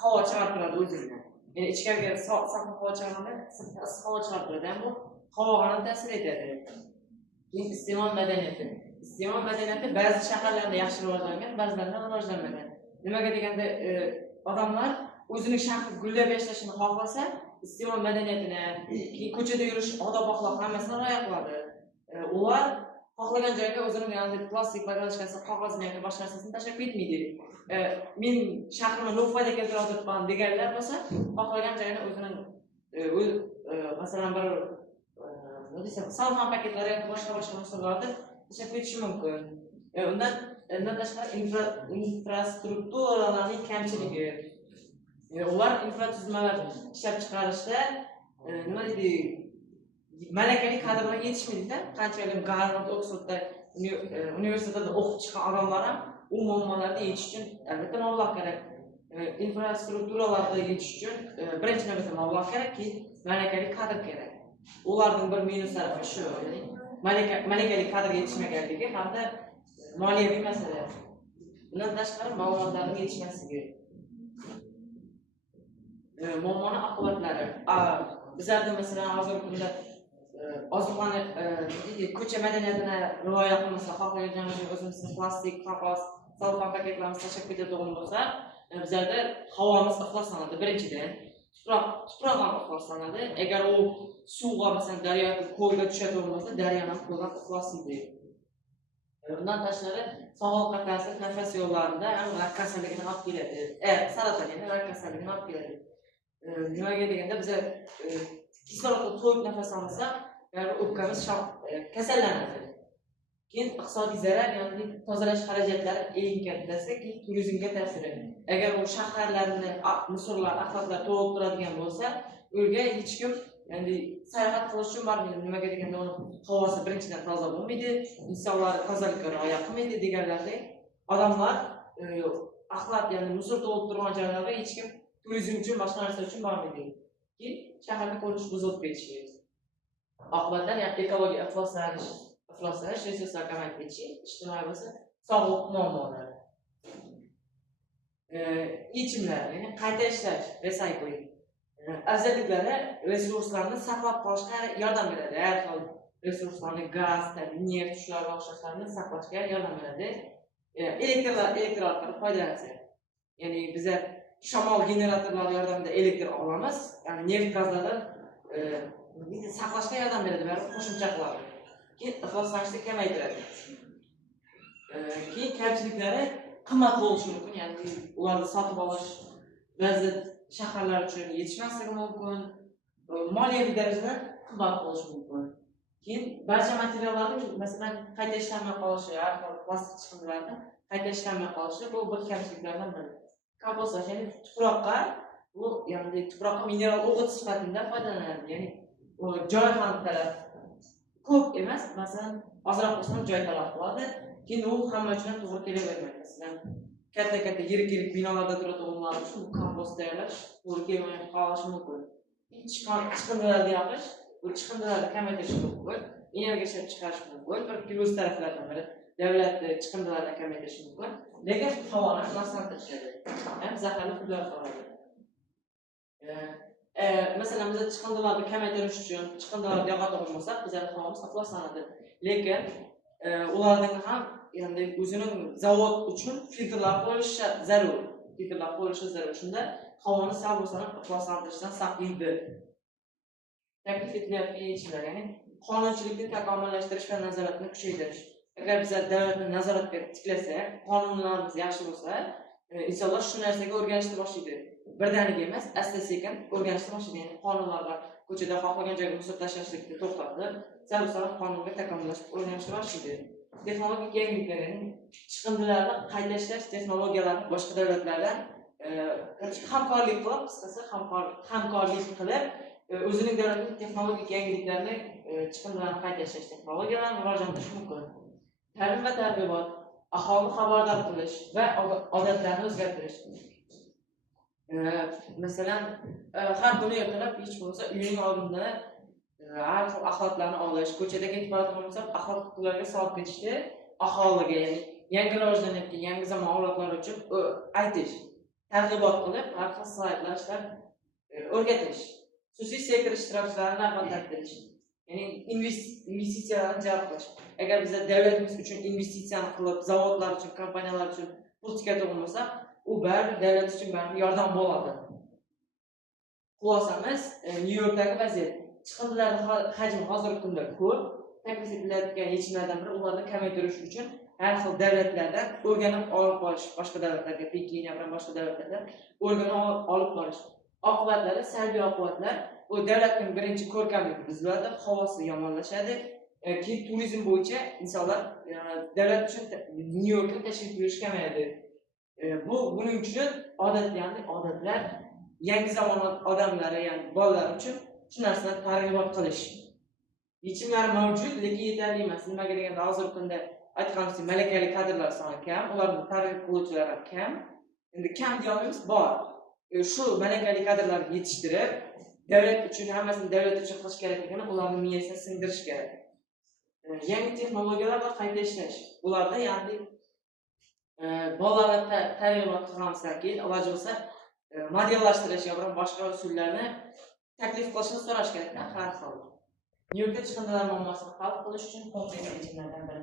havo chiqarib turadi o'zidan. Ya'ni ichkariga safli havo chiqarganda issiq havo chiqarib turadi. Bu havoga ham ta'sir etadi. Keyin iste'mol madaniyati. Iste'mol madaniyati ba'zi shaharlarda yaxshi rivojlangan, ba'zilarida rivojlanmagan. Nimaga deganda odamlar o'zining shahri gullab yashashini xohlasa, iste'mol madaniyatini, keyin ko'chada yurish, odob axloq hammasini rioya qiladi. Ular xohlagan joyga o'zining yangi plastik bagajkasi, qog'ozni yoki boshqa narsasini tashlab ketmaydi. Men shahrimga no foyda keltirayotgan deganlar bo'lsa, xohlagan joyini o'zining masalan bir nima desam, salfan paketlari yoki boshqa mahsulotlarni tashlab ketishi mumkin. Undan tashqari infrastrukturalarning kamchiligi. Ular infratuzilmalar ishlab chiqarishda nima deydi? Malakali kadrlarga yetishmaydi-da. Qanchalik Garvard, Oxfordda universitetda o'qib chiqqan odamlar ham u muammolarga yetish uchun albatta mablag' kerak. Infrastrukturalarga yetish uchun birinchi navbatda mablag' kerak, keyin malakali kadr kerak. Ularning bir minuslari shu, ya'ni malakali kadrga yetishmaganligi hamda moliyaviy masala. Bundan tashqari ma'lumotlarning yetishmasligi. Muammoning oqibatlari. Bizlarda masalan hozirgi kunda oziqlanib ko'cha madaniyatini rioya qilmasa, xohlagan o'zimizning plastik, qog'oz, salfan paketlarimizni tashlab ketadigan bo'lsa, bizlarda havomiz ifloslanadi birinchidan. Tuproq ham ifloslanadi. Agar u suvga masalan daryo yoki ko'lga tushadigan bo'lsa, daryo ham ko'ldan ifloslaydi. Bundan tashqari sog'liqqa ta'sir nafas yo'llarida ham rak kasalligini olib keladi. Saratonini rak kasalligini olib keladi. Nimaga deganda biz kislorodga to'yib nafas olmasak, o'pkamiz kasallanadi. Keyin iqtisodiy zarar, ya'ni tozalash xarajatlari eng kattasi, keyin turizmga ta'siri. Agar u shaharlarni musorlar, axlatlar to'lib turadigan bo'lsa, o'rga hech kim ya'ni sayohat qilish uchun bormaydi. Nimaga deganda uni havosi birinchidan toza bo'lmaydi, insonlar tozalikka rioya qilmaydi deganlardek, odamlar axlat, ya'ni musor to'lib turgan joylarga hech kim turizm uchun, boshqa narsa uchun bormaydi. Keyin shaharning ko'rinishi buzilib ketishi. Oqibatlar ekologiya ifloslanish, resurslar kamayib ketishi, ijtimoiy bo'lsa sog'liq muammolari. Yechimlar, ya'ni qayta ishlash, recycling. Afzalliklari resurslarni saqlab qolishga yordam beradi. Har xil resurslarni, gaz, neft, shularga o'xshashlarni saqlashga yordam beradi. Elektr orqali foydalansa. Ya'ni bizlar shamol generatorlari yordamida elektr olamiz. Ya'ni neft gazlardan saqlashga yordam beradi va qo'shimcha qiladi. Keyin ifloslanishni kamaytiradi. Keyin kamchiliklari qimmat bo'lishi mumkin, ya'ni ularni sotib olish ba'zi shaharlar uchun yetishmasligi mumkin, moliyaviy darajada qimmat bo'lishi mumkin. Keyin barcha materiallarning masalan qayta ishlanmay qolishi, har xil plastik chiqindilarning qayta ishlanmay qolishi bu bir kamchiliklardan biri. Kompostash, ya'ni tuproqqa mineral o'g'it sifatida foydalanadi. Ya'ni u joy ham talab ko'p emas, masalan, ozroq bo'lsa joy talab qiladi. Keyin u hamma uchun to'g'ri kelavermaydi. Masalan, katta yirik binolarda turadiganlar uchun kompost tayyorlash to'g'ri kelmay qolishi mumkin. Chiqindilarni yoqish, bu chiqindilarni kamaytirish mumkin, energiya ishlab chiqarish mumkin. Bir plyus taraflardan biri davlatni chiqindilarni kamaytirish mumkin, lekin havoni ifloslantirishadi. Ham zaharli hududlar qoladi. Masalan, biz chiqindilarni kamaytirish uchun chiqindilarni yo'qotib olmasak, bizning havomuz ifloslanadi. Lekin ularning ham ya'ni o'zining zavod uchun filtrlar qo'yishi zarur. Shunda havoni sog'lig'ini ifloslantirishdan saqlaydi. Taklif etilayotgan yechimlar, ya'ni qonunchilikni takomillashtirish va nazoratni kuchaytirish. Agar biz davlatni nazoratga tiklasak, qonunlarimiz yaxshi bo'lsa, insonlar shu narsaga o'rganishni boshlaydi. Birdaniga emas, asta-sekin o'rganishni boshlaydi. Ya'ni qonunlarga ko'chada xohlagan joyga musor tashlashlikni to'xtatib, sal-sal qonunga takomillashib o'rganishni boshlaydi. Texnologik yangiliklar, ya'ni chiqindilarni qayta ishlash texnologiyalarini boshqa davlatlardan hamkorlik qilib, o'zining davlatining texnologik yangiliklarini, chiqindilarni qayta ishlash texnologiyalarini rivojlantirish mumkin. Ta'lim va targ'ibot, aholini xabardor qilish va odatlarni o'zgartirish. Masalan, har kuni ertalab hech bo'lmasa uyining oldida har xil axlatlarni olish, ko'chada ketib boradigan bo'lsak, axlat qutulariga solib ketishni aholiga, ya'ni yangi rivojlanayotgan yangi zamon avlodlari uchun aytish. targ'ibot qilib, har xil slaydlar ishlab o'rgatish. Xususiy sektor ishtirokchilarini rag'batlantirib berish. Ya'ni investitsiyalarni jalb qilish. Agar biz davlatimiz uchun investitsiyani qilib, zavodlar uchun, kompaniyalar uchun pul tikadigan bo'lsak, u baribir davlat uchun baribir yordam bo'ladi. Xulosamiz, Nyu-Yorkdagi vaziyat. Chiqindilarning hajmi hozirgi kunda ko'p. Taklif etilayotgan yechimlardan biri ularni kamaytirish uchun har xil davlatlardan o'rganib olib borish, boshqa davlatlarga, Pekin bilan boshqa davlatlardan o'rganib olib borish. Oqibatlari salbiy oqibatlar. Bu davlatning birinchi ko'rkamligi buziladi, havosi yomonlashadi. Keyin turizm bo'yicha insonlar davlat uchun Nyu-Yorkka tashrif buyurish kamayadi. Buning uchun odatlar yangi zamon odamlari, ya'ni bolalar uchun shu narsani targ'ibot qilish. Yechimlar mavjud, lekin yetarli emas. Nimaga deganda hozirgi kunda aytganimizdek, malakali kadrlar soni kam, ularni targ'ib qiluvchilar ham kam. Endi kam deyolmaymiz, bor. Shu malakali kadrlarni yetishtirib, davlat uchun hammasini davlat uchun qilish kerakligini ularning miyasiga singdirish kerak. Yangi texnologiyalar va qayta ishlash. Ularda ya'ni bolalarga targ'ibot qilganimizdan keyin iloji bo'lsa modellashtirish yoki boshqa usullarni taklif qilishni so'rash kerak har xil. Nyu-Yorkda chiqindilar muammosini hal qilish uchun kompleks yechimlardan biri.